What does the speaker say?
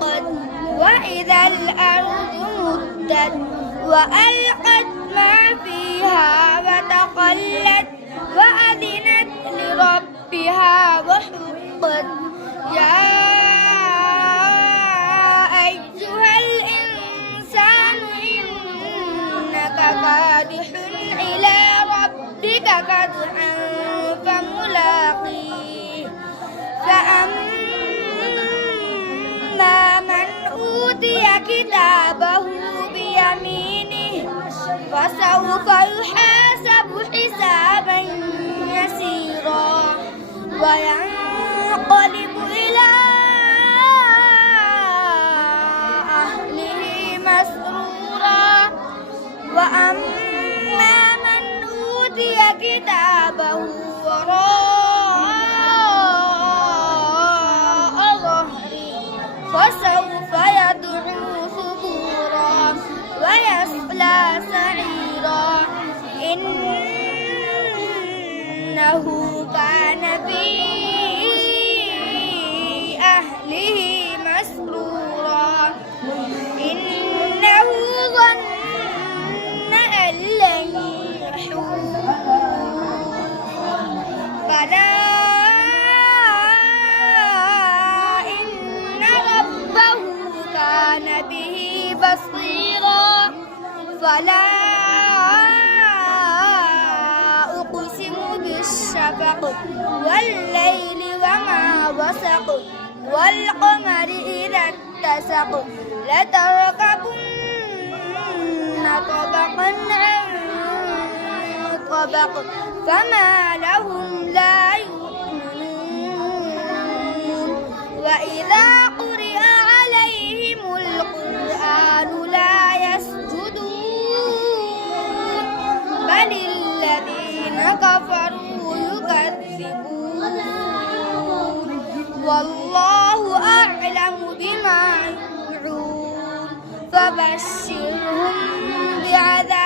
وشقت وإذا الأرض مدت وألقت ما فيها وتخلت وأذنت لربها وحقت يا أيها الإنسان إنك كادح إلى ربك كدحا فملاقيه فأما من أوتي كتابه بيمينه فسوف يحاسب حسابا يسيرا وينقلب إلى أهله مسرورا وأما من أوتي كتابه وراء ظهره فسوف يدعو ثبورا ويصلى سعيرا إنه كان في أهله مسرورا إنه ظن أن لن يحور بلى إن ربه كان به بصيرا فلا أقسم بالشفق والليل وما وسق والقمر إذا اتسق لتركبن طبقا عن طبق فما لهم لا يؤمنون وإذا قرئ عليهم القرآن لا يسجدون بل الذين كفروا يكذبون والله أعلم بما يوعون فبشرهم بعذاب